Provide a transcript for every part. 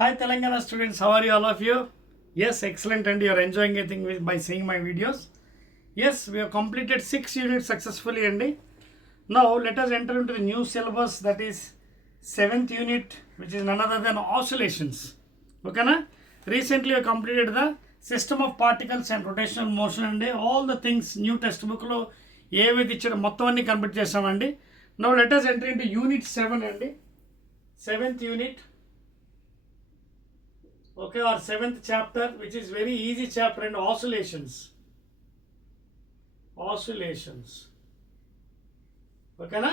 Hi Telangana students, how are you all of you? Yes, excellent, and you are enjoying anything by seeing my videos. Yes, we have completed 6 units successfully, and now let us enter into the new syllabus, that is 7th unit, which is none other than oscillations. Okay na? Recently we completed the system of particles and rotational motion, and all the things new textbook lo ఏవైతే ఇచ్చారో మొత్తం అన్ని కంప్లీట్ చేసామండి. Now let us enter into unit 7 అండి, 7th unit. Okay, or 7th chapter, which is very easy chapter, and oscillations. Okay na?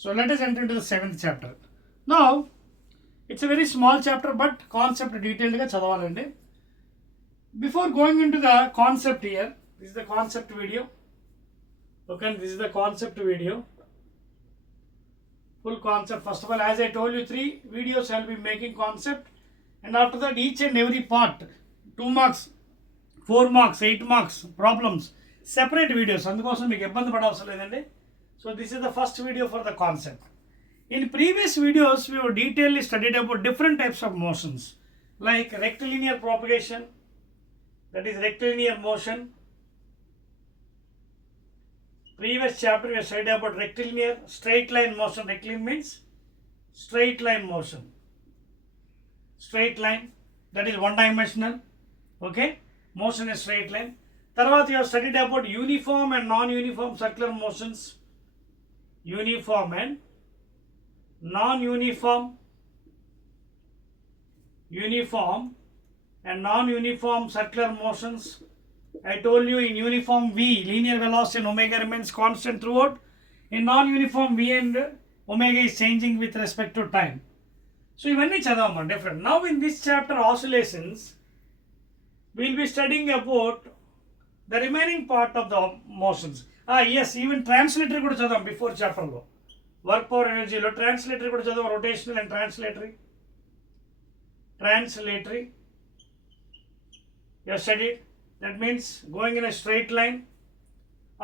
So let us enter into the 7th chapter. Now it's a very small chapter, but concept detailed ga chadavalandi. Before going into the concept here, this is the concept video. Okay, this is the concept video, full concept. First of all, as I told you, 3 videos I will be making concept, and after that each and every part, 2 marks, 4 marks, 8 marks problems, separate videos. అందుకోసం మీకు ఇబ్బంది పడవసరం లేదండి. So this is the first video for the concept. In previous videos we have detailedly studied about different types of motions, like rectilinear propagation, that is rectilinear motion. Previous chapter we have studied about rectilinear, straight line motion. Rectilinear means straight line motion. Straight line, that is one dimensional. Okay, motion is straight line. Tarvata you have studied about uniform and non-uniform circular motions. Uniform and non-uniform, uniform and non-uniform circular motions. I told you, in uniform V, linear velocity and omega remains constant throughout. In non-uniform, V and omega is changing with respect to time. So ivanni chadavama different. Now in this chapter oscillations, we will be studying about the remaining part of the motions. Yes, even translatory kuda chadavam before chapter lo. Work power energy lo translatory kuda chadavam, rotational and translatory. Translatory you have studied. That means going in a straight line.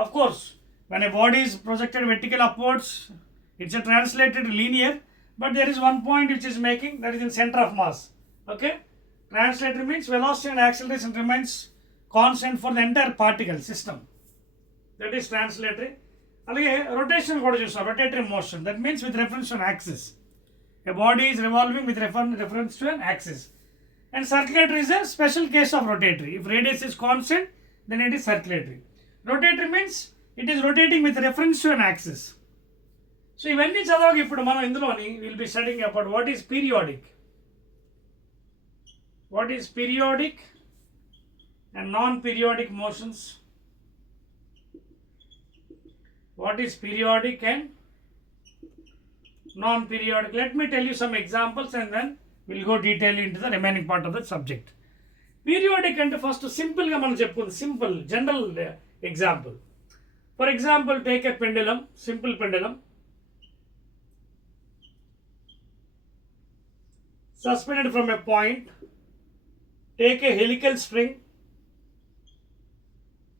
Of course, when a body is projected vertical upwards, it's a translated linear, but there is one point which is making, that is in center of mass. Okay, translatory means velocity and acceleration remains constant for the entire particle system. That is translatory. Alage rotation kuda chusam, rotatory motion, that means with reference to an axis. A body is revolving with reference to an axis. And circulatory is a special case of rotatory. If radius is constant, then it is circulatory. Rotatory means it is rotating with reference to an axis. So ivanni chadavaki ippudu manam induloni we will be studying about what is periodic. What is periodic and non-periodic motions. What is periodic and non-periodic? Let me tell you some examples and then we'll go detail into the remaining part of the subject. Periodic and first simple ga manam cheppukundi, simple general example. For example, take a pendulum, simple pendulum, suspended from a point. Take a helical spring,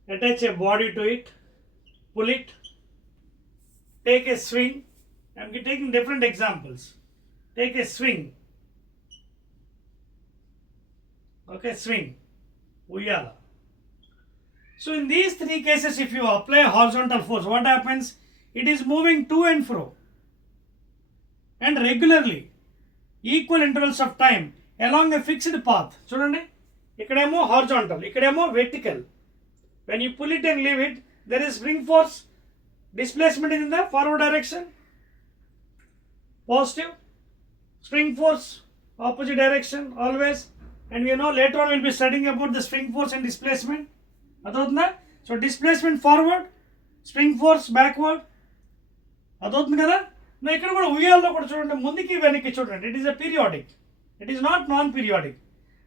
attach a body to it, pull it. Take a swing. I am taking different examples. Take a swing. Okay, swing, uyala. So in these 3 cases, if you apply horizontal force, what happens? It is moving to and fro and regularly, equal intervals of time along a fixed path. Chudandi, ikkademo horizontal, ikkademo vertical. When you pull it and leave it, there is spring force. Displacement is in the forward direction, positive. Spring force, opposite direction always. And we know later on we will be studying about the spring force and displacement. Adotunda? So displacement forward, spring force backward. Adotunda kada? Now ikkada kuda uyallo kuda chudandi, mundiki veniki chudandi. It is a periodic. It is not non-periodic.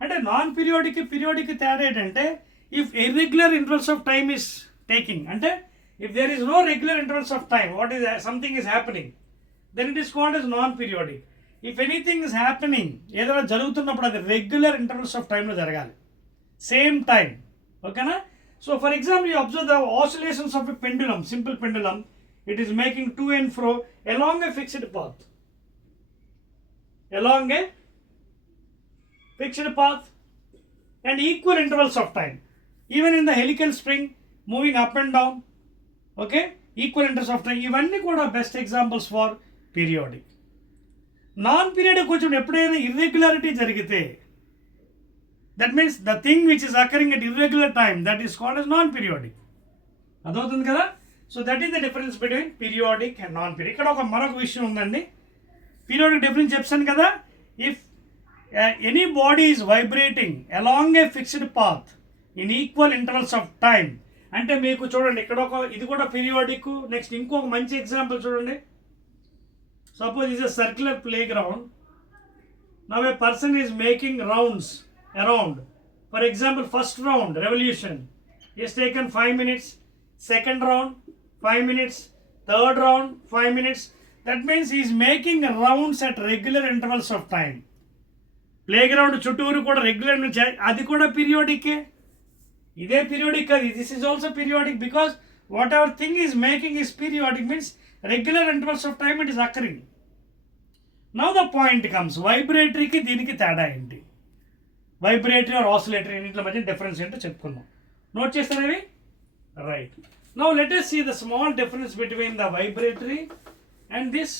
Ante non-periodic periodic teda entante, if irregular intervals of time is taking, ante if there is no regular intervals of time, what is something is happening, then it is called as non-periodic. If anything is happening, ఏదైనా జరుగుతున్నప్పుడు అది regular intervals of టైంలో జరగాలి, same time. ఓకేనా? So for example you observe the oscillations of a pendulum, simple pendulum. It is making to and fro along a fixed path. Along a fixed path and equal intervals of time. Even in the helical spring, moving up and down, okay, equal intervals of time. ఇవన్నీ కూడా best examples for periodic. Non periodic కొంచెం ఎప్పుడైనా irregularity జరిగితే, that means the thing which is occurring at irregular time, that is called as non periodic. అదవుతుంది కదా. So that is the difference between periodic and non periodic. ఇక్కడ మరొక విషయం ఉందండి. Periodic difference చెప్పాను కదా. If anybody is vibrating along a fixed path in equal intervals of time, అంటే మీకు చూడండి ఇక్కడ ఇది కూడా పీరియాడిక్. నెక్స్ట్ ఇంకొక మంచి ఎగ్జాంపుల్ చూడండి. Suppose is a circular play ground. Now A person is making rounds around. For example first round revolution is taken 5 minutes, second round 5 minutes, third round 5 minutes. That means he is making rounds at regular intervals of time. Playground చుట్టూరు కూడా రెగ్యులర్ నుంచి, అది కూడా పీరియాడికే. ఇదే periodic అది. This is also periodic because whatever thing is making is periodic, means regular intervals of time it is occurring. Now the point comes, వైబ్రేటరీకి దీనికి తేడా ఏంటి? వైబ్రేటరీ ఆర్ ఆసిలేటరీ రెండింటి మధ్య డిఫరెన్స్ ఏంటో చెప్పుకుందాం. నోట్ చేస్తారేవి? Right. Now let us see the small difference between the vibratory and this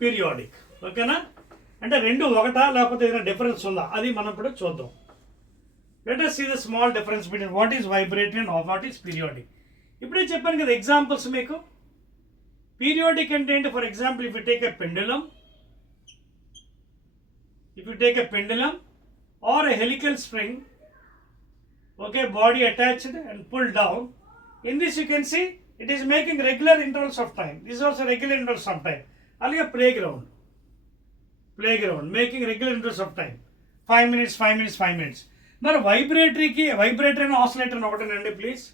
periodic. ఓకేనా? అంటే రెండు ఒకటా లేకపోతే ఏదైనా డిఫరెన్స్ ఉందా అది మనం ఇప్పుడు చూద్దాం. Let us see the small difference between what is vibratory and what is periodic. ఇప్పుడే చెప్పాను కదా ఎగ్జాంపుల్స్ మీకు. పీరియాడిక్ అంటే ఏంటి? For example if you take a pendulum, or a helical spring, okay, body attached and pulled down. In this you can see it is making regular intervals of time. This is also regular intervals of time. Alage playground making regular intervals of time, 5 minutes, 5 minutes, 5 minutes. Now vibratory and oscillator ఒకటేనండి ప్లీజ్.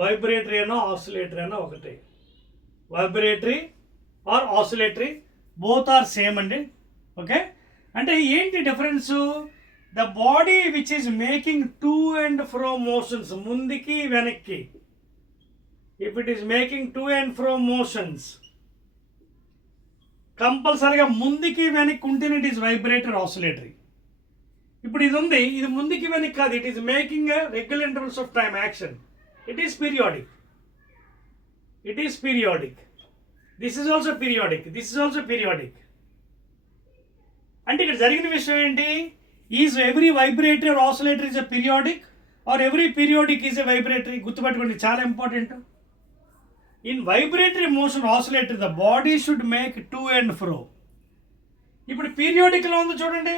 Vibratory and oscillator ఒకటే. వైబ్రేటరీ or oscillatory both are same అండి. Okay, అంటే ఏంటి difference? The body which is making to and fro motions, ముందుకి వెనక్కి, if it is making to and fro motions, కంపల్సరీగా ముందుకి వెనక్కి ఉంటేనే ఇట్ ఈస్ వైబ్రేటరీ ఆసిలేటరీ. ఇప్పుడు ఇది ఉంది, ఇది ముందుకి వెనక్కి కాదు, it is making regular intervals of time action, it is periodic. This is also periodic. అంటే ఇక్కడ జరిగిన విషయం ఏంటి? Is every vibratory or oscillatory is a periodic or every periodic is a vibratory? గుర్తుపెట్టుకోండి, చాలా important. In vibratory motion oscillatory the body should make to and fro. ఇప్పుడు పీరియాడిక్లో ఉంది చూడండి,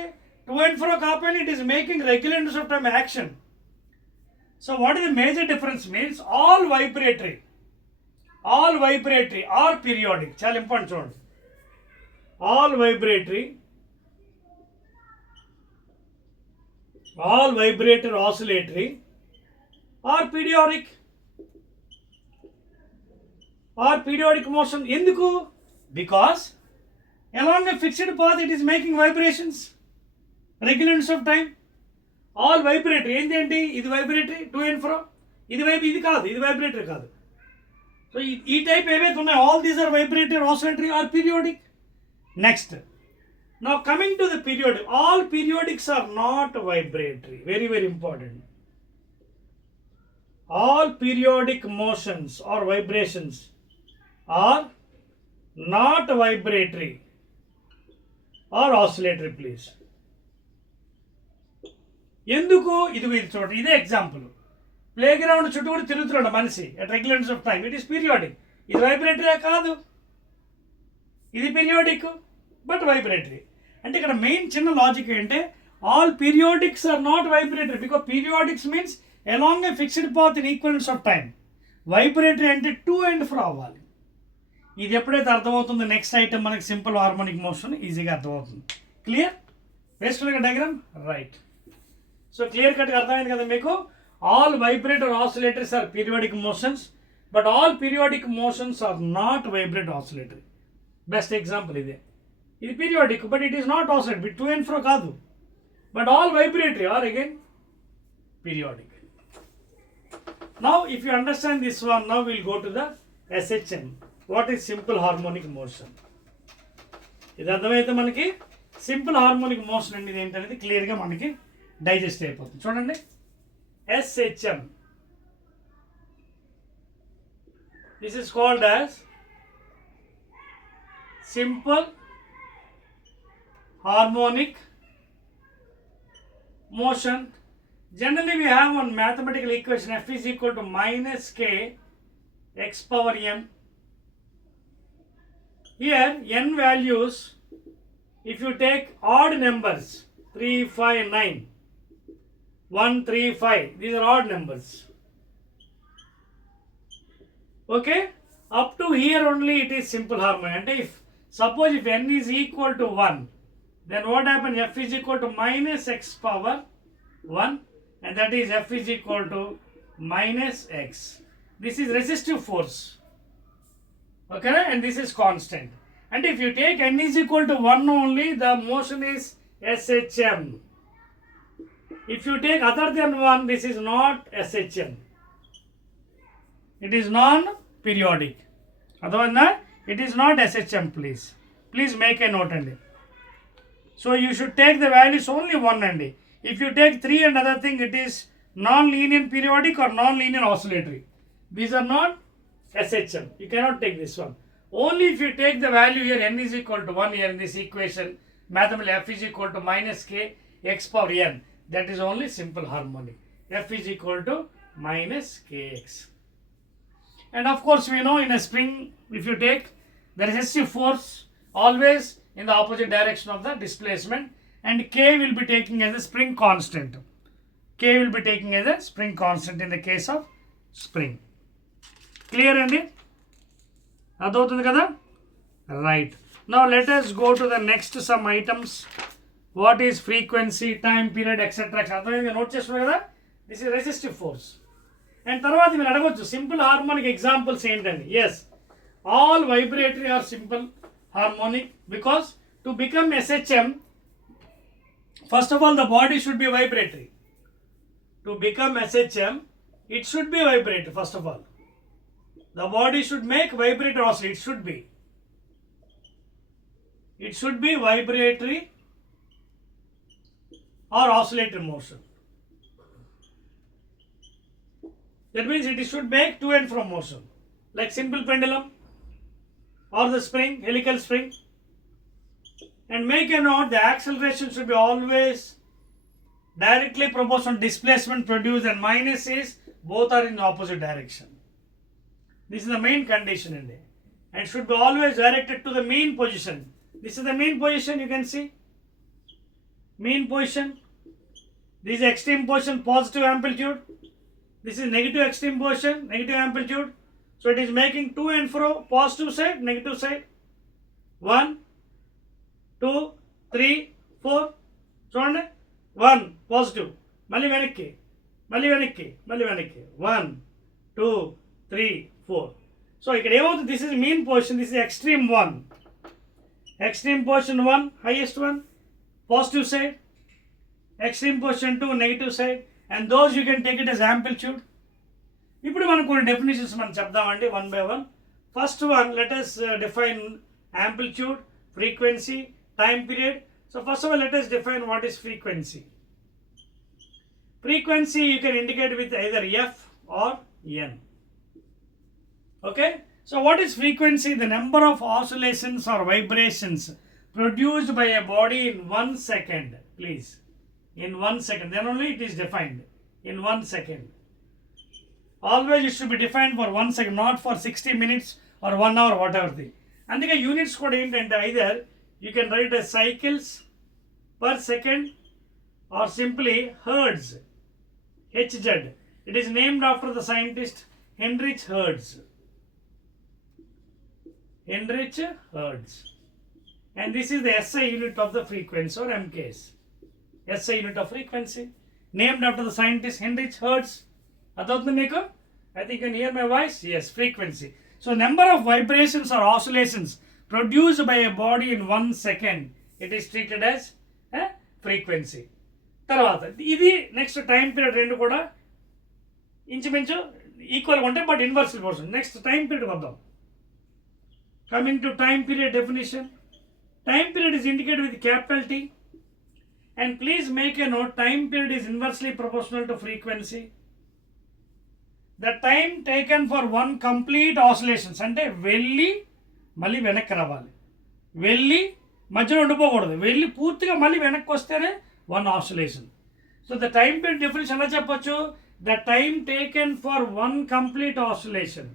టు అండ్ ఫ్రో కాకపోయినా it is making regular intervals of time action. So what is the major difference? Means all vibratory or periodic. చాలా important చూడండి. All vibratory oscillatory or periodic motion. ఎందుకు? Because along a fixed path it is making vibrations, regular intervals of time. All vibratory ఏంటి? ఇది vibratory to and ఫ్రో, ఇది కాదు, ఇది వైబ్రేటరీ కాదు. సో ఈ టైప్ ఏవైతే ఉన్నాయో all these are vibratory, oscillatory or periodic. Next, now coming to the periodic, all periodics are not vibratory. Very, very important. All periodic motions or vibrations are not vibratory or oscillatory, please. ఎందుకు? ఇది చూడండి, ఇదే example. Play ground చుట్టూ తిరుగుతున్నాడు మనిషి at regular intervals of time. It is periodic. ఇది వైబ్రేటరీ కాదు, ఇది పీరియాడిక్ బట్ వైబ్రేటరీ. అంటే ఇక్కడ మెయిన్ చిన్న లాజిక్ ఏంటంటే all periodics are not vibratory because periodics means along a fixed path in equals of time. Vibratory అంటే టు అండ్ ఫ్రో అవ్వాలి. ఇది ఎప్పుడైతే అర్థమవుతుందో నెక్స్ట్ ఐటమ్ మనకి సింపుల్ హార్మోనిక్ మోషన్ ఈజీగా అర్థమవుతుంది. క్లియర్? వేస్తున్నా డయాగ్రామ్? రైట్. సో క్లియర్ కట్గా అర్థమైంది కదా మీకు. All vibrator oscillatories are periodic motions but all periodic motions are not vibrator oscillatory. Best example ఇదే. ఇది periodic but it is not oscillatory, to and fro కాదు. But all vibratory are again periodic. Now if you understand this one, now will go to the SHM. What is simple harmonic motion? ఇది అర్థమైతే మనకి simple harmonic motion అనేది ఏంటనేది క్లియర్గా మనకి డైజెస్ట్ అయిపోతుంది. చూడండి, SHM, this is called as simple harmonic motion. Generally we have one mathematical equation, F is equal to minus K x power n. Here n values, if you take odd numbers 3, 5, 9, 1, 3, 5, these are odd numbers. Okay, up to here only it is simple harmonic. And if suppose if n is equal to 1, then what happens? F is equal to minus x power 1, and that is F is equal to minus x. This is resistive force. Okay, and this is constant. And if you take n is equal to 1 only, the motion is SHM. If you take other than 1, this is not SHM. It is non-periodic. Otherwise, it is not SHM, please. Please make a note. So you should take the values only 1. If you take 3 and other thing, it is non-linear periodic or non-linear oscillatory. These are not SHM. You cannot take this one. Only if you take the value here, n is equal to 1 here in this equation, mathematically F is equal to minus K x power n. That is only simple harmonic. F is equal to minus Kx. And of course we know in a spring, if you take the resistive force always in the opposite direction of the displacement, and K will be taking as a spring constant. K will be taking as a spring constant in the case of spring. Clear andi? Adoutundi kada? Right. Now let us go to the next some items. What is frequency, time period, etc. Note chestunnaru kada? This is resistive force. And తర్వాత మీరు అడగొచ్చు simple harmonic examples ఏంటండి. Yes, all vibratory are simple harmonic, because to become SHM, first of all the body should be vibratory. To become SHM, it should be vibratory. First of all, the body should make vibratory oscillation. It should be vibratory or oscillatory motion. That means it should make to and from motion, like simple pendulum or the spring, helical spring. And make a note, the acceleration should be always directly proportional displacement produced, and minus is both are in the opposite direction. This is the main condition in there, and should be always directed to the mean position. This is the mean position, you can see. Mean position. This is extreme position, positive amplitude. This is negative extreme position, negative amplitude. So it is making to and fro, positive side, negative side. 1, 2, 3, 4. చూడండి, 1 పాజిటివ్, మళ్ళీ వెనక్కి, మళ్ళీ వెనక్కి, మళ్ళీ వెనక్కి, 1, 2, 3, 4. So ఇక్కడ ఏమవుతుంది, this is mean position, this is extreme 1. Extreme position 1, highest 1, positive side. Extreme position 2, negative side. And those you can take it as amplitude. ఇప్పుడు మనం కొన్ని డెఫినేషన్స్ మనం చెప్దామండి, one by one. First one, let us define amplitude, frequency, time period. So first of all, let us define what is frequency. Frequency you can indicate with either F or N. Okay, so what is frequency? The number of oscillations or vibrations produced by a body in 1 second. Please, in 1 second, then only it is defined in 1 second. Always it should be defined for 1 second, not for 60 minutes or 1 hour, whatever thing. అందుకే యూనిట్స్ కూడా ఏంటంటే either you can write as cycles per second or simply hertz, HZ. It is named after the scientist Heinrich Hertz. Heinrich Hertz. And this is the SI unit of the frequency, or MKS. SI unit of frequency, named after the scientist Heinrich Hertz. Adoutundi meeku? I think you can hear my voice. Yes, frequency. So number of vibrations or oscillations produced by a body in 1 second, it is treated as frequency. తర్వాత ఇది next time period, రెండు కూడా ఇంచుమించు ఈక్వల్గా ఉంటాయి, but inverse portion. Next time period వద్దాం. Coming to time period definition. Time period is indicated with capital T. And please make a note, time period is inversely proportional to frequency. The time taken for one complete oscillations అంటే వెళ్ళి మళ్ళీ వెనక్కి రావాలి, వెళ్ళి మధ్యలో ఉండిపోకూడదు, వెళ్ళి పూర్తిగా మళ్ళీ వెనక్కి వస్తేనే one oscillation. So the time period difference ఎలా చెప్పొచ్చు, the time taken for one complete oscillation.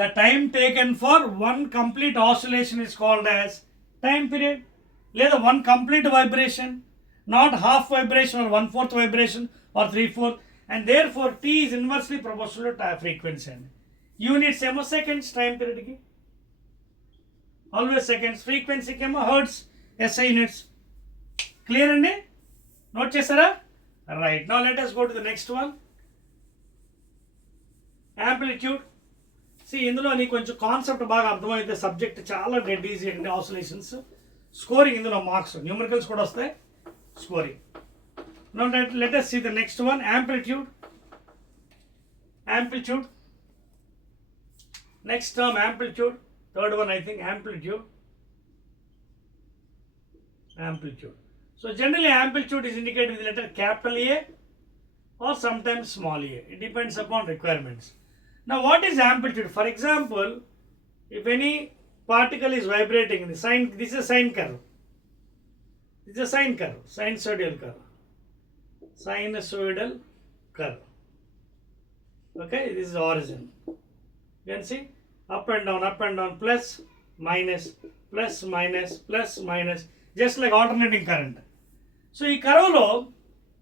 The time taken for one complete oscillation is called as time period. లేదా one complete vibration, not half vibration or 1/4 vibration or 3/4, and therefore T is inversely proportional to frequency. Units ఏమో seconds time period ki, always seconds. Frequency ki ఏమో hertz, SI units. Clear andi? Note chesara? Right. Now let us go to the next one. Amplitude. See, ఇందులో నీకు కొంచెం కాన్సెప్ట్ బాగా అర్థమైతే సబ్జెక్ట్ చాలా dead easy అండి. Oscillations scoring ఇందులో మార్క్స్ న్యూమరికల్స్ కూడా వస్తాయి, scoring. Now let us see the next one. Amplitude. Next term, amplitude. Third one, I think, amplitude. So generally amplitude is indicated with the letter capital A or sometimes small a. It depends upon requirements. Now what is amplitude? For example, if any particle is vibrating, this is a sine curve. Sinusoidal curve. Okay, this is origin. You can see up and down, plus minus, just like alternating current. So in curve lo,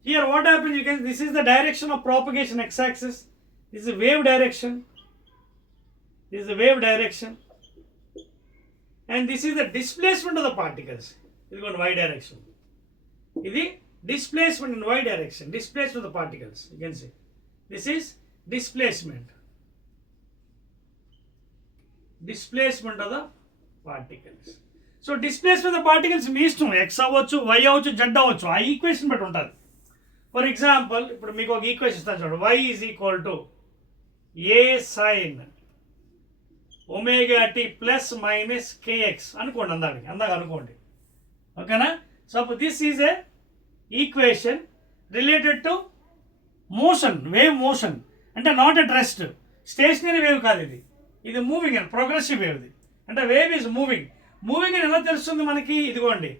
here what happens, you can, this is the direction of propagation, x-axis. This is a wave direction. And this is the displacement of the particles. This is going y direction. This is displacement in y direction. Displacement of the particles. You can see. This is displacement. Displacement of the particles. So displacement of the particles మీ ఇష్టం, x అవ్వచ్చు, y అవ్వచ్చు, z అవ్వచ్చు. ఆ ఈక్వేషన్ బట్టి ఉంటుంది. For example ఇప్పుడు మీకు ఒక ఈక్వేషన్ ఇస్తాను చూడండి. y is equal to a sin omega t plus minus kx అనుకోండి, అందాక అనుకోండి. ఓకేనా? So this is a equation related to motion, wave motion. అంటే not at rest, stationary wave కాదు ఇది, ఇది మూవింగ్ అండ్ ప్రోగ్రెసివ్ వేవ్. ఇది అంటే వేవ్ ఈజ్ మూవింగ్ అని ఎలా తెలుస్తుంది మనకి? ఇదిగోండి,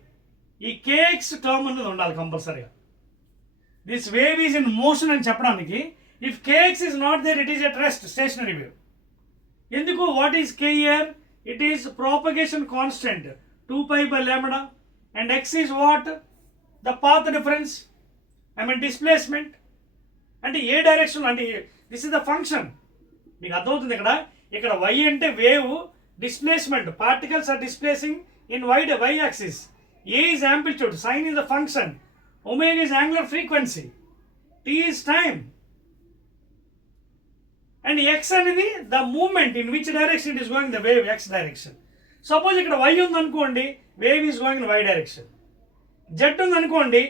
ఈ కేఎక్స్ టర్మ్ అనేది ఉండాలి కంపల్సరీగా. This wave is in motion అని చెప్పడానికి, if kx is not there, it is at rest, stationary wave. ఎందుకు? what is k here? It is propagation constant 2 pi by lambda, and x is what? The path difference, displacement. అంటే ఏ direction, అంటే this is the function. మీకు అర్థమవుతుంది ఇక్కడ y అంటే wave displacement, particles are displacing in y axis. a is amplitude, sin is the function, omega is angular frequency, t is time, and x అనేది the movement in which direction it is going, the wave x direction. సపోజ్ ఇక్కడ y ఉందనుకోండి, wave is going in y direction. z ఉందనుకోండి,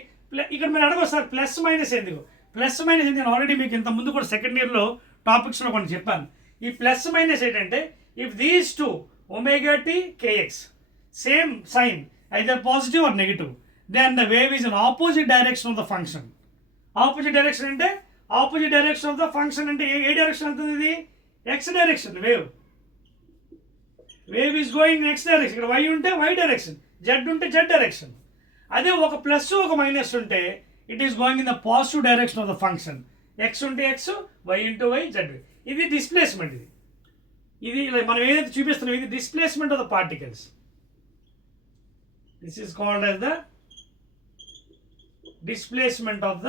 ఇక్కడ మీరు అడగవచ్చు sir plus minus ఎందుకు? Plus minus ఎందుకు? ఆల్రెడీ మీకు ఇంత ముందు కూడా సెకండ్ ఇయర్లో టాపిక్స్లో కొన్ని చెప్పాను. ఈ ప్లస్ మైనస్ ఏంటంటే, if these two omega t k x same sign either positive or negative, then the wave is in opposite direction of the function. Opposite direction అంటే opposite direction of the function అంటే ఏ direction అవుతుంది? ఇది x direction. Wave is going x direction. ఇక్కడ y ఉంటే y direction, z ఉంటే z direction. అదే ఒక ప్లస్ ఒక మైనస్ ఉంటే it is going in the positive direction of the function. X ఉంటే x, y into y, z. ఇది displacement. ఇది మనం ఏదైతే చూపిస్తున్నాం, ఇది displacement of the particles. This is called as the displacement of the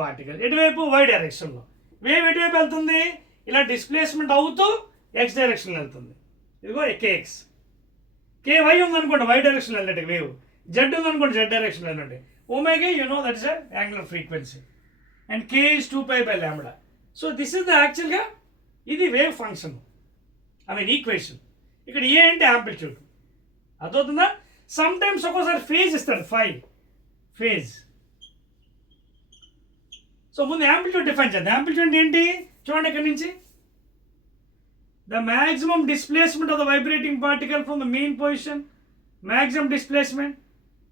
particle. ఎటువైపు? Y డైరెక్షన్లో. Wave ఎటువైపు వెళ్తుంది? ఇలా డిస్ప్లేస్మెంట్ అవుతూ ఎక్స్ డైరెక్షన్లో వెళ్తుంది. ఇదిగో కేఎక్స్. కే వై ఉందనుకోండి, వై డైరెక్షన్లో వెళ్ళండి వేవ్. జెడ్ ఉందనుకోండి, జెడ్ డైరెక్షన్లో వెళ్ళండి. Omega you know that is a angular frequency, and k is 2 pi by lambda. So this is the యాక్చువల్గా ఇది వేవ్ ఫంక్షన్, ఈక్వేషన్. ఇక్కడ ఏ అంటే యాంప్లిట్యూడ్. అర్థమవుతుందా? సమ్ టైమ్స్ ఒక్కోసారి ఫేజ్ ఇస్తాడు, ఫేజ్ సో ముందు యాంప్లిట్యూడ్ డిఫైన్ చేద్దాం. యాంప్లిట్యూడ్ ఏంటి చూడండి ఇక్కడ నుంచి, the maximum displacement of the vibrating particle from the main position. Maximum displacement,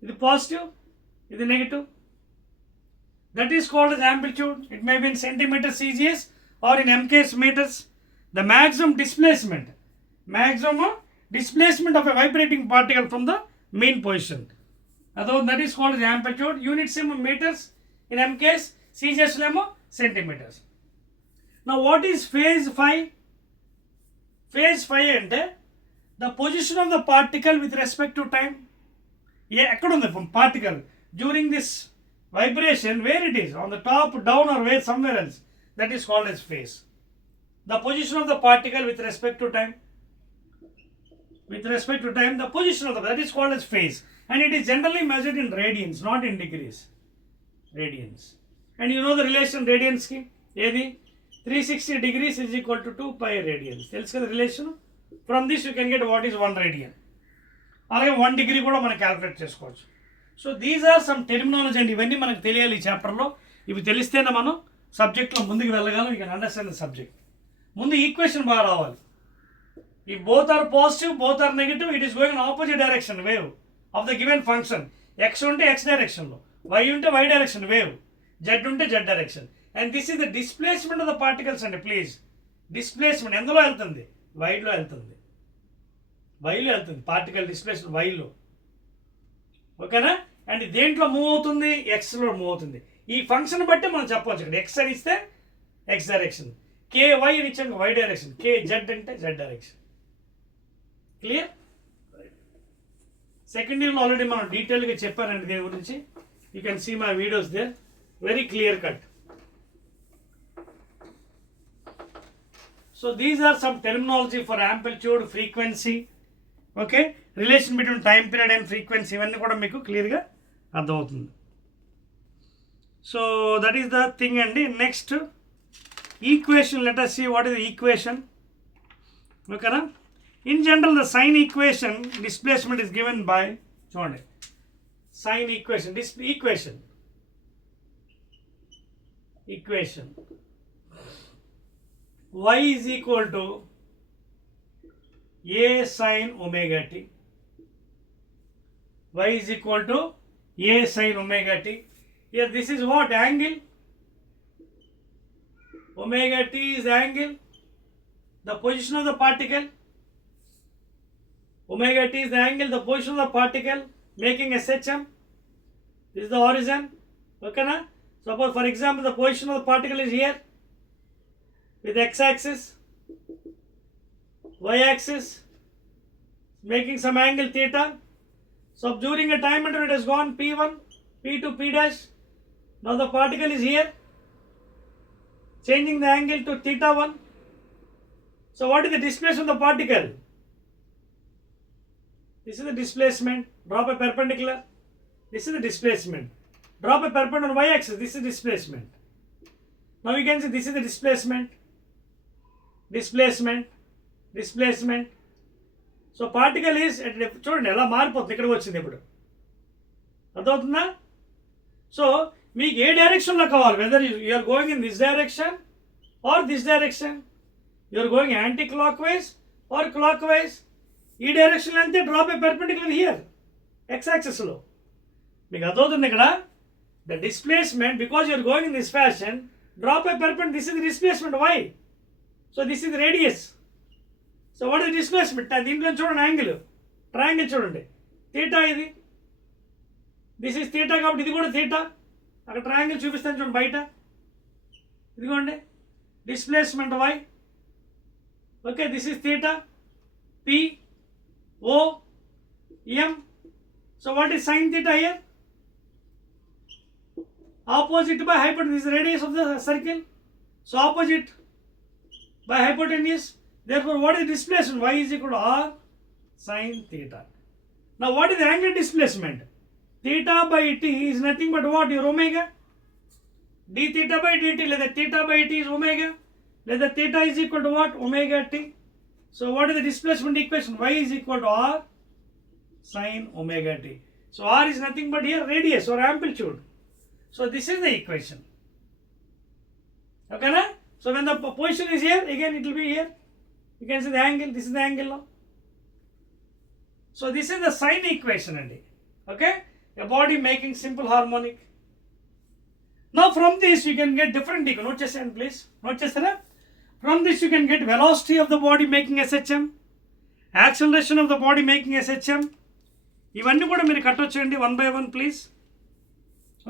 ఇది పాజిటివ్, ఇది negative. That is called as amplitude. It may be in centimeters CGS or in MKS meters. The maximum displacement of a vibrating particle from the main position. Although that is called as amplitude. Units in meters, in MKS, CGS centimeters. Now what is phase phi? Phase phi ante the position of the particle with respect to time. Ekkada undi particle during this vibration, where it is, on the top, down, or where somewhere else, that is called as phase. The position of the particle with respect to time, the position of the, that is called as phase, and it is generally measured in radians, not in degrees. Radians. And you know the relation radians ki edi 360 degrees is equal to 2 pi radians. Tells the relation. From this you can get what is 1 radian. అలాగే 1 degree కూడా మనం calculate చేసుకోవచ్చు. So these are some terminology అండి. ఇవన్నీ మనకు తెలియాలి ఈ చాప్టర్లో. ఇవి తెలిస్తేనే మనం సబ్జెక్ట్లో ముందుకు వెళ్ళగలం. You can understand the subject. ముందు ఈక్వేషన్ బాగా రావాలి. ఈ both are positive, both are negative, it is going in opposite direction wave of the given function. X ఉంటే ఎక్స్ డైరెక్షన్లో, వై ఉంటే వై డైరెక్షన్ వేవ్, జెడ్ ఉంటే z direction. And this is the displacement of the particles అండి. Please, displacement ఎందులో వెళ్తుంది? వైలో వెళ్తుంది. వైలో వెళ్తుంది పార్టికల్ డిస్ప్లేస్మెంట్, వైలో. ఓకేనా? అండ్ దేంట్లో మూవ్ అవుతుంది? ఎక్స్లో మూవ్ అవుతుంది. ఈ ఫంక్షన్ బట్టి మనం చెప్పవచ్చు. ఇక్కడ ఎక్స్ అని ఇస్తే ఎక్స్ డైరెక్షన్, కే వై అని ఇచ్చాక వై డైరెక్షన్, కే జెడ్ అంటే జెడ్ డైరెక్షన్. క్లియర్? సెకండ్ ఇయర్లో ఆల్రెడీ మనం డీటెయిల్గా చెప్పానండి దీని గురించి. You can see my videos there, very clear cut. So these are some terminology for amplitude, frequency, okay, relation between time period and frequency, ఇవన్నీ కూడా మీకు క్లియర్గా అర్థమవుతుంది. So that is the thing అండి. Next equation, let us see what is the equation. ఓకేనా? In general the sine equation displacement is given by, చూడండి, sine equation, equation y is equal to a sin omega t. Y is equal to a sin omega t. Here this is what? Angle. Omega t is angle, the position of the particle. Omega t is the angle, the position of the particle making SHM. This is the horizon. Okay na? Suppose for example the position of the particle is here with x-axis, y-axis, making some angle theta. So during a time interval it has gone P1, P2, P dash. Now the particle is here, changing the angle to theta 1. So what is the displacement of the particle? This is the displacement. Drop a perpendicular. This is the displacement. Drop a perpendicular on y-axis. This is displacement. Now you can see this is the displacement. So particle is చూడండి ఎలా మారిపోతుంది, ఇక్కడికి వచ్చింది ఇప్పుడు. అర్థమవుతుందా? సో మీకు ఏ డైరెక్షన్లో కావాలి, whether you are going in this direction or this direction, you are going anticlockwise or clockwise, ఈ డైరెక్షన్ అంతే drop a perpendicular here x యాక్సిస్లో. మీకు అర్థమవుతుంది ఇక్కడ the displacement, because you are going in this fashion, drop a perpendicular, this is the displacement y. So this is the radius. So what is the displacement? దీంట్లో చూడండి angle, triangle చూడండి, థీటా ఇది, this is theta కాబట్టి ఇది కూడా థీటా. అక్కడ ట్రయాంగిల్ చూపిస్తాను చూడండి బయట, ఇదిగోండి displacement Y. Okay, this is theta, P O M. So what is sine theta here? Opposite by hypotenuse, this radius of the circle. So opposite by hypotenuse. Therefore what is displacement? Y is equal to r sin theta. Now what is the angle displacement? Theta by t is nothing but what? Your omega. D theta by dt, let the theta by t is omega. Let the theta is equal to what? Omega t. So what is the displacement equation? Y is equal to r sin omega t. So r is nothing but here radius or amplitude. So this is the equation. Okay na? So when the position is here, again it will be here. You can see the angle. This is the angle now. So this is the sine equation andi. Okay, a body making simple harmonic. Now from this you can get different equation. Note chesandi please. Note chestara. From this you can get velocity of the body making SHM, acceleration of the body making SHM. ఇవన్నీ కూడా మీరు కట్టొచ్చండి 1 by 1 ప్లీజ్.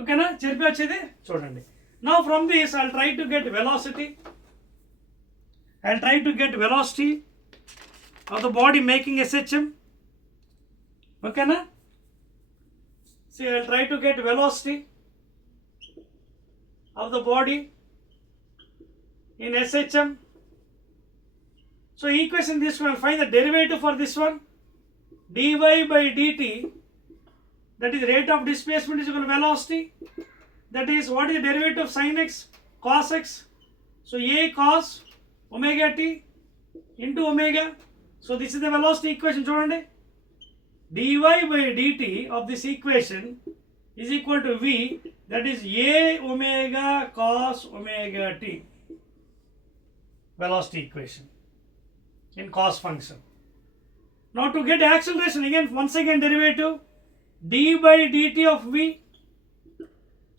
ఓకేనా? చెప్పి వచ్చేది చూడండి. Now from this I'll try to get velocity. I'll try to get velocity of the body making SHM. ఓకేనా? See, I'll try to get velocity of the body in SHM. So equation this one, I'll find the derivative for this one. dy by dt, that is rate of displacement is equal to velocity. That is, what is the derivative of sin x? Cos x. So a cos omega t into omega. So this is the velocity equation. చూడండి. dy by dt of this equation is equal to v, that is a omega cos omega t. Velocity equation in cos function. Now to get acceleration, again once again derivative d by dt of v.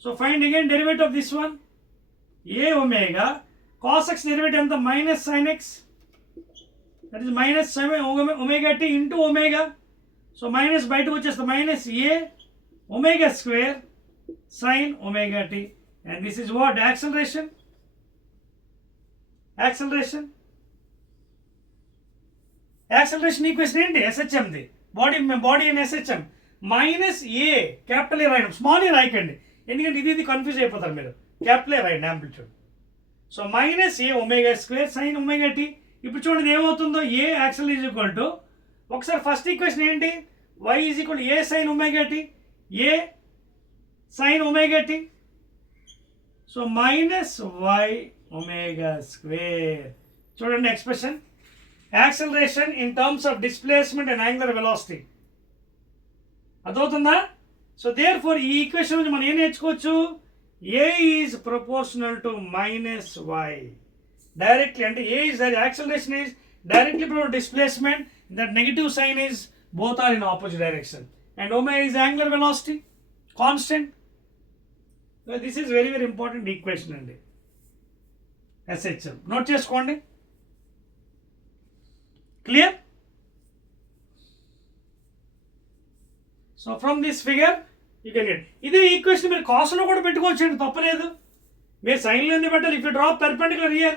So find again derivative of this one, a omega cos x derivative and the minus sin x, that is minus omega t into omega. So minus by 2, which is the minus a omega square sin omega t, and this is what? Acceleration. Acceleration equation ఏంటి? SHM the body in SHM minus ఏ క్యాపిటల్ ఏ రాయడం, స్మాల్ ఏ రాయకండి, ఎందుకంటే ఇది కన్ఫ్యూజ్ అయిపోతారు మీరు. Capital A రాయండి amplitude. So minus A omega square sine omega t. ఇప్పుడు చూడండి ఏమవుతుందో, a actual is equal to, ఒకసారి ఫస్ట్ ఈక్వేషన్ ఏంటి? y is equal A sine omega t, A sine omega t. So minus y omega square. చూడండి expression, acceleration in terms of displacement and angular velocity. అర్థమవుతుందా? So therefore ఈ equation నుంచి మనం ఏం నేర్చుకోవచ్చు? A is proportional to minus y directly. అంటే ఏ is acceleration is directly proportional displacement, that negative sign is both are in opposite direction, and omega is angular velocity constant. So this is very very important equation andi SHM. Note cheskondi. Clear? So from this figure you can get ఇది ఈక్వేషన్ మీరు కాస్ లో కూడా పెట్టుకోవచ్చు అండి, తప్పలేదు. మీరు సైన్ లో ఎందుకు పెట్టాలి? If you draw perpendicular here,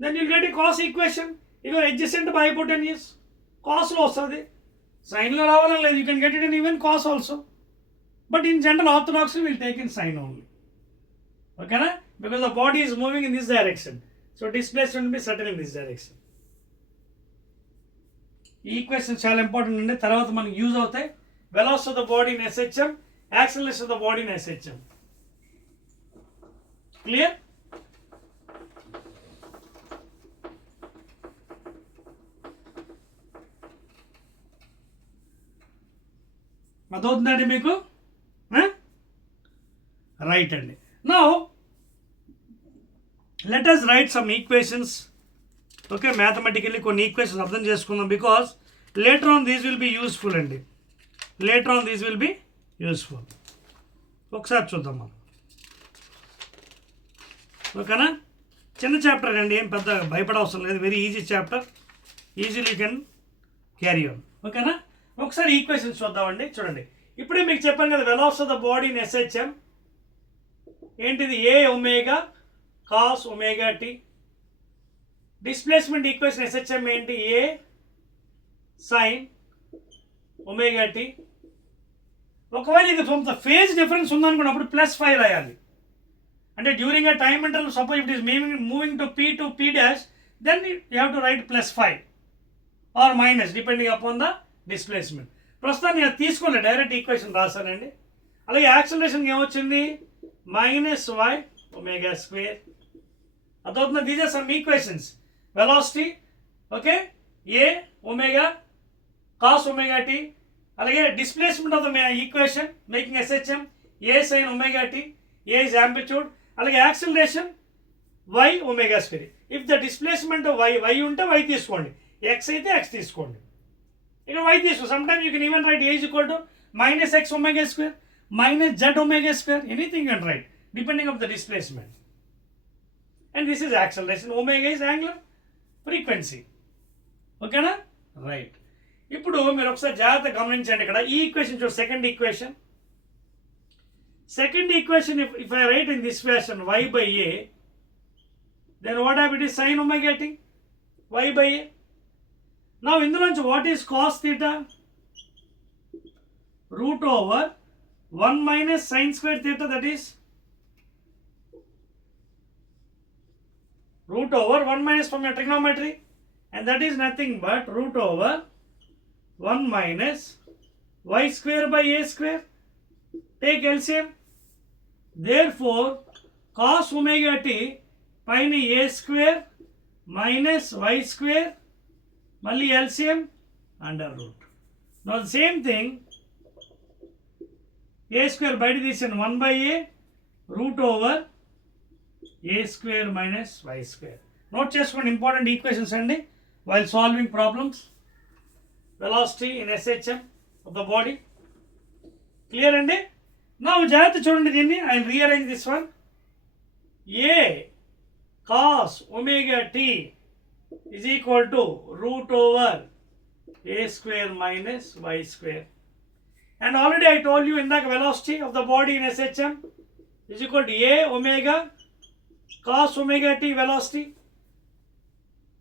then you'll get a cos equation. If you are adjacent by hypotenuse, కాస్లో వస్తుంది. సైన్లో రావాలని లేదు, you can get it in even cos also, but in general orthodox will take in sine only. ఓకేనా? Because the body is moving in this direction, so displacement will be certain in this direction. ఈ equation చాలా important అండి, తర్వాత మనకి use అవుతాయి. Velocity of the body in SHM, acceleration of the body in SHM. Clear? అదవుతుందండి మీకు? Right అండి. Now let us write some equations. Okay, mathematically కొన్ని ఈక్వేషన్స్ అర్థం చేసుకుందాం, because later on these will be useful అండి. Later on these will be useful. ఒకసారి చూద్దాం మనం. ఓకేనా? చిన్న చాప్టర్ అండి, ఏం పెద్ద భయపడవసరం లేదు, very easy chapter, easily can carry on. ఓకేనా? ఒకసారి ఈక్వేషన్స్ చూద్దామండి. చూడండి, ఇప్పుడే మీకు చెప్పాను కదా, velocity of the body in SHM ఏంటిది? A omega cos omega t. Displacement equation SHM ఏంటి? A sine omega t. ఒకవేళ ఇది కొంత ఫేజ్ డిఫరెన్స్ ఉందనుకున్నప్పుడు +5 రాయాలి. అంటే during a time interval, suppose it is moving to P dash, then you have to write +5 or minus depending upon the displacement. ప్రస్తుతాన్ని అది తీసుకోలేదు, డైరెక్ట్ ఈక్వేషన్ రాశానండి. అలాగే యాక్సలరేషన్కి ఏమొచ్చింది? Minus y omega square. అదవుతుంది. These are some equations. Velocity, okay, A omega cos omega t. అలాగే displacement of the equation making SHM, A sine omega t, A is amplitude. అలాగే acceleration y omega square. If the displacement y ఉంటే y తీసుకోండి, x అయితే x తీసుకోండి. ఇక్కడ y తీసుకో. Some time you can even right a is equal to minus x omega square minus z omega square, anything you can write depending on the displacement. And this is acceleration, omega is angular frequency. ఓకేనా? రైట్. ఇప్పుడు మీరు ఒకసారి జాగ్రత్తగా గమనించండి. ఇక్కడ ఈ ఈక్వేషన్ చూడండి, second equation. Second equation if I right in this fashion y by a, then what happens is sin omega t y by a. Now ఇందులోంచి what is cos theta? Root over 1 minus sin square theta, that is root over 1 minus from your trigonometry, and that is nothing but root over 1 minus y square by a square. Take LCM. Therefore cos omega t పైన a square minus y square మళ్ళీ LCM under root. Now the same thing, a square బయట తీసాను 1 by a root over a square minus y square. Note చేసుకోండి, important equations అండి while solving problems. Velocity in SHM of the body. Clear అండి? నా జాగ్రత్త చూడండి దీన్ని. I rearrange this one. a cos omega t is equal to root over a square minus y square. And already I told you in the velocity of the body in SHM is equal to a omega cos omega t velocity.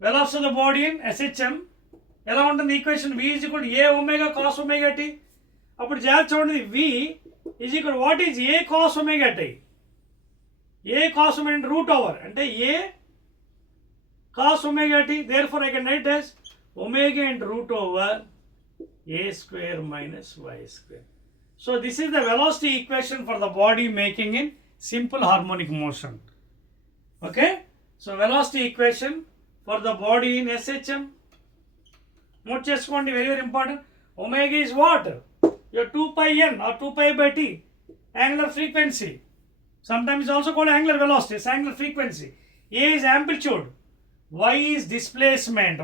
Velocity of the body in SHM ఎలా ఉంటుంది equation? v is equal to a omega cos omega t. అప్పుడు జాగ్రత్త చూడండి, v is equal to what is a cos omega t? a cos omega root over అంటే a cos omega t. Therefore I can write as omega and root over a square minus y square. So this is the velocity equation for the body making in simple harmonic motion. Okay, so velocity equation for the body in SHM. Note cheskondi, very very important. Omega is what? Your 2 pi n or 2 pi by t, angular frequency. Sometimes it's also called angular velocity, it's angular frequency. A is amplitude, y is displacement,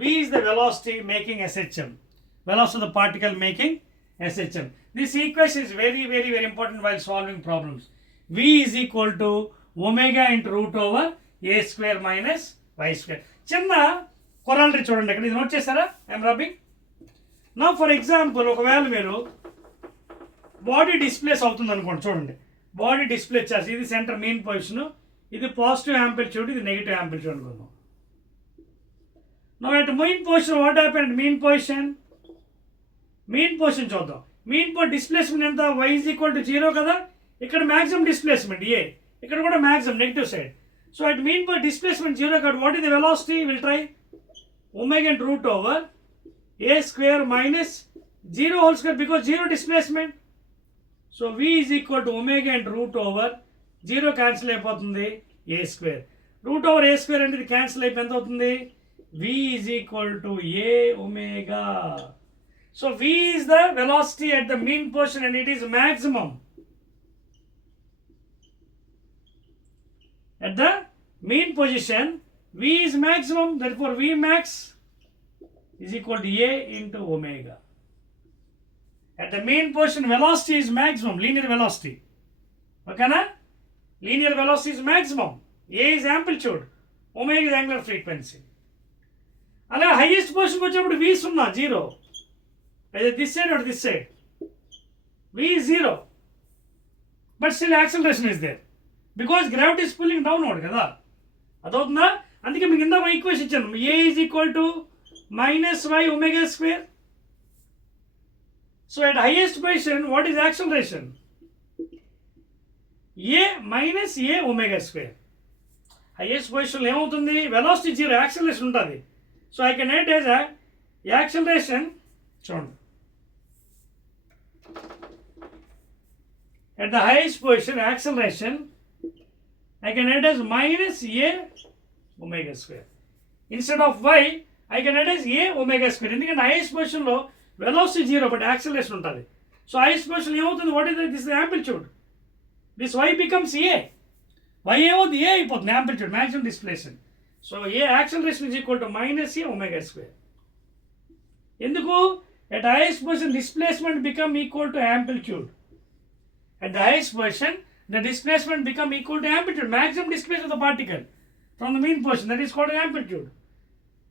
v is the velocity making SHM, velocity of the particle making SHM. This equation is very very very important while solving problems. V is equal to omega into root over a square minus y square. చిన్న కొరాలరీ చూడండి, ఇక్కడ ఇది నోట్ చేస్తారా? I'm rubbing. నా for example ఒకవేళ మీరు body displays అవుతుంది అనుకోండి, చూడండి బాడీ డిస్ప్లే చేసి ఇది సెంటర్ మెయిన్ పొజిషన్, ఇది పాజిటివ్ యాంప్లిట్యూడ్, ఇది నెగిటివ్ యాంప్లిట్యూడ్ అనుకుందాం. Now at mean position what happened? Mean position చూద్దాం. మీన్ డిస్ప్లేస్మెంట్ ఎంత? y is equal to 0 కదా. ఇక్కడ మ్యాక్సిమం డిస్ప్లేస్మెంట్ a, ఇక్కడ కూడా maximum negative side. So at mean displacement 0 కాబట్టి what is the velocity? Will try omega and root over a square minus 0 whole square because 0 displacement. So v is equal to omega and root over 0 cancel అయిపోతుంది a square. Root over a square అంటే ఇది క్యాన్సిల్ అయిపోయి ఎంత అవుతుంది? v is equal to a omega. So v is the velocity at the mean position and it is maximum. At the mean position v is maximum, therefore v max is equal to a into omega. At the mean position velocity is maximum, linear velocity. Okay na? Linear velocity is maximum, a is amplitude, omega is angular frequency. అలా హైయెస్ట్ పొజిషన్కి వచ్చినప్పుడు v సున్నా 0, either this side or this side, v is 0, but still acceleration is there because gravity is pulling downward కదా. అదవుతుందా? అందుకే మీకు ఇందాక ఈక్వేషన్ ఇచ్చాను, a is equal to minus y omega square. So at highest position what is acceleration? a minus a omega square. Highest position ఏమవుతుంది? వెలాసిటీ 0, యాక్సిలరేషన్ ఉంటుంది. So I can write as a acceleration, చూడండి, at the highest position acceleration I can write as minus a omega square. Instead of y I can write as a omega square. ఎందుకంటే highest position లో వెలాసిటీ 0 but acceleration ఉంటుంది. So highest position ఏమవుతుంది? What is this? Amplitude. this y becomes a. y ఏమవుతుంది a అయిపోతుంది amplitude maximum displacement. So a acceleration is equal to minus a omega square. ఎందుకు at the highest position displacement become equal to amplitude. At the highest position the displacement become equal to amplitude, maximum displacement of the particle from the mean position, that is called amplitude.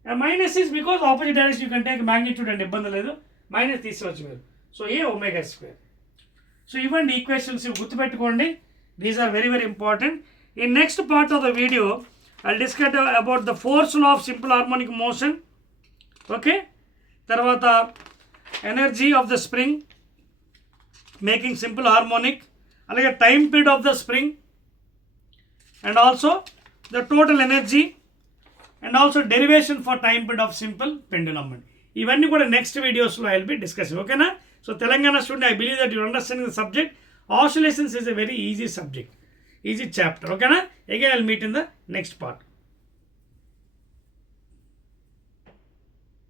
And minus is because opposite direction you can take magnitude and ఇబ్బంది లేదు, minus తీసుకోవచ్చు మీరు. So A omega square. So ఇవ్వండి equations గుర్తుపెట్టుకోండి, these are very very important. In next part of the video I discuss about the force law of simple harmonic motion. Okay, తర్వాత energy of the spring making simple harmonic, అలాగే time period of the spring, and also the total energy, and also derivation for time period of simple pendulum. ఇవన్నీ కూడా నెక్స్ట్ వీడియోస్లో I will be discussing. ఓకేనా? సో Telangana student, I believe that you understanding the subject. Oscillations is a very easy subject, easy chapter. Okay na? Again I will meet in the next part.